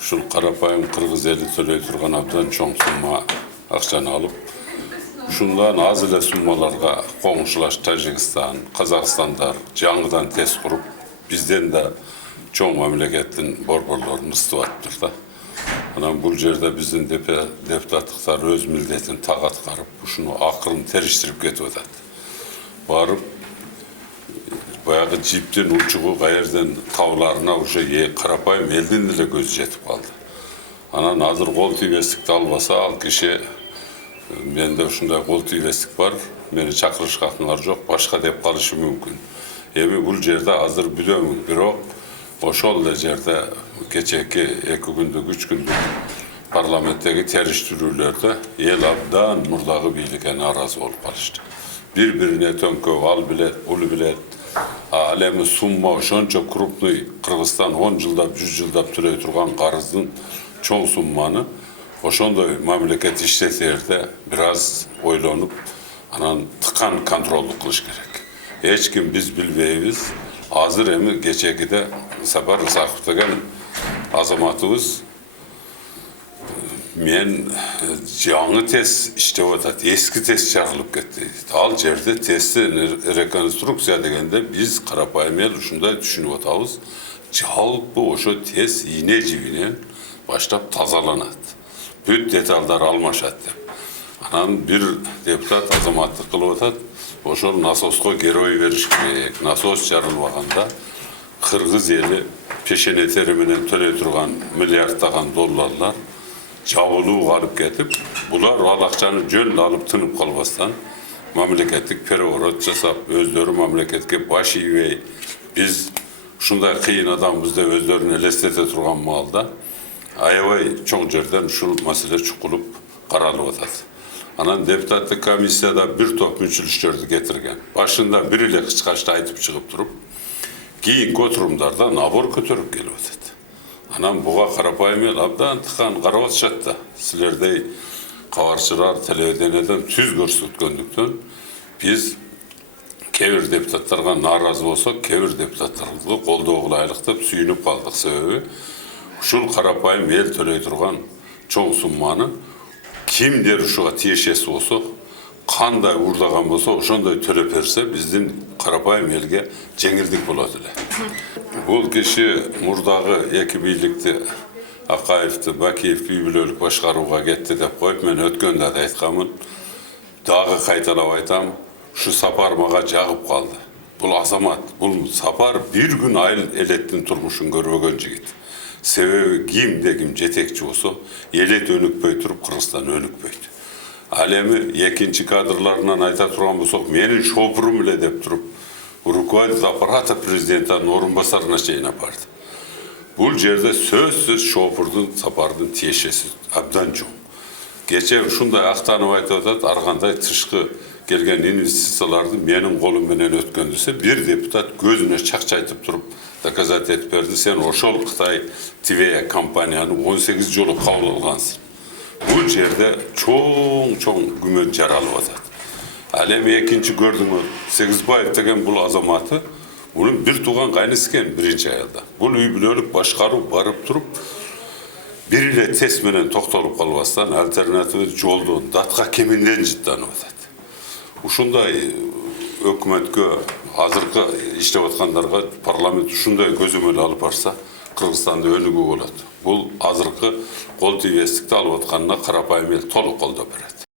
ушул карапайым кыргыз эли төлөй турган абдан чоң сумма акчаны алып, ушундан аз эле суммаларга коңшулаш Тажикстан, Казакстандар жаңыдан тез куруп, бизден да чоң мамлекеттин борборлорун ыстып атыптыр да. Анан бул жерде биздин депутаттыктар өз милдетин так аткарып, ушуну акырын териштирип кетип атат. Барып, баягы жиптин учугу каерден табыларына уже карапайым элдин эле көзү жетип калды. Анан азыр кол тийбестикти албаса, ал киши менде ушундай кол тийбестик бар, мени чакырышка акыңар жок, башка деп калышы мүмкүн. Эми бул жерде азыр бүдөмүн, бирок ошол эле жерде кечээки 2 күндүк, 3 күндүк парламенттеги териштирүүлөрдө эл абдан мурдагы бийликке нааразы болуп калышты. Бири-бирине төңкөп, ал билет, бул билет. Ал эми сумма ошончо крупный, Кыргызстан 10 жылдап, 100 жылдап төлөй турган карыздын чоң сумманы ошондой мамлекет иштетерде бир аз ойлонуп, анан тыкан контролду кылыш керек. Эч ким биз билбейбиз. Азыр эми кечегиде Сапар Исаков деген азаматыбыз мен жаңы тест иштеп атат, эски тест жарылып кетти. Ал жерде тестти реконструкция дегенде биз карапайым эл ушундай түшүнүп атабыз. Жалпы ошо тест ийне жибинен баштап тазаланат. Бүт деталдар алмашат деп. Анан бир депутат азаматтык кылып атат. Ошол насоско герой бериш керек. Насос жарылбаганда Кыргыз эли пешене тери менен төлөй турган миллиарддаган долларлар жабылуу калып кетип, булар ал акчаны жөн алып тынып калбастан мамлекеттик переворот жасап, өздөрү мамлекетке баш ийбей, биз ушундай кыйын адамбыз деп өздөрүн элестете турган маалда аябай чоң жерден ушул маселе чукулуп каралып атат. Анан депутаттык комиссияда бир топ мүчүлүштөрдү кетирген. Башында бир эле кычкачты айтып чыгып туруп, кийинки отурумдарда набор көтөрүп келип атат. Анан буга карапайым эл абдан тыкан карап атышат да. Силердей кабарчылар телевидениеден түз көрсөткөндүктөн биз кээ бир депутаттарга нааразы болсок, кээ бир депутаттарды колдоо кылайлык деп сүйүнүп калдык. Себеби ушул карапайым эл төлөй турган чоң сумманы кимдер ушуга тиешеси болсо, кандай уурдаган болсо, ошондой төлөп берсе, биздин карапайым элге жеңилдик болот эле. Бул киши мурдагы эки бийликти Акаевди, Бакиевди үй бүлөлүк башкарууга кетти деп коюп, мен өткөндө да айтканмын. Дагы кайталап айтам, ушу Сапар мага жагып калды. Бул азамат, бул Сапар бир күн айыл элеттин турмушун көрбөгөн жигит. Себеби кимде ким жетекчи болсо, элет өнүкпөй туруп, Кыргызстан өнүкпөйт. Ал эми экинчи кадрларынан айта турган болсок, менин шопурум эле деп туруп, руководитель аппарата президенттин орун басарына чейин апарды. Бул жерде сөзсүз шопурдун, Сапардын тиешеси абдан чоң. Кече ушундай актанып айтып атат, ар кандай тышкы келген инвестицияларды менин колум менен өткөн десе, бир депутат көзүнө чакчайтып туруп доказать этип берди. Сен ошол Кытай ТВ компанияны 18 жолу кабыл алгансың. Бул жерде чоң күмөн жаралып атат. Ал эми экинчи көрдүңү Сегизбаев деген бул азаматы, мунун бир тууган кайнысы экен биринчи аялда. Бул үй бүлөлүк башкаруу барып туруп, бир эле тест менен токтолуп калбастан альтернативдүү жолдон датка кеминден жыттанып атат. Ушундай өкмөткө, азыркы иштеп аткандарга парламент ушундай көзөмөл алып барса, Кыргызстанда өнүгүү болот. Бул азыркы кол тийбестикти алып атканына карапайым эл толук колдоп берет.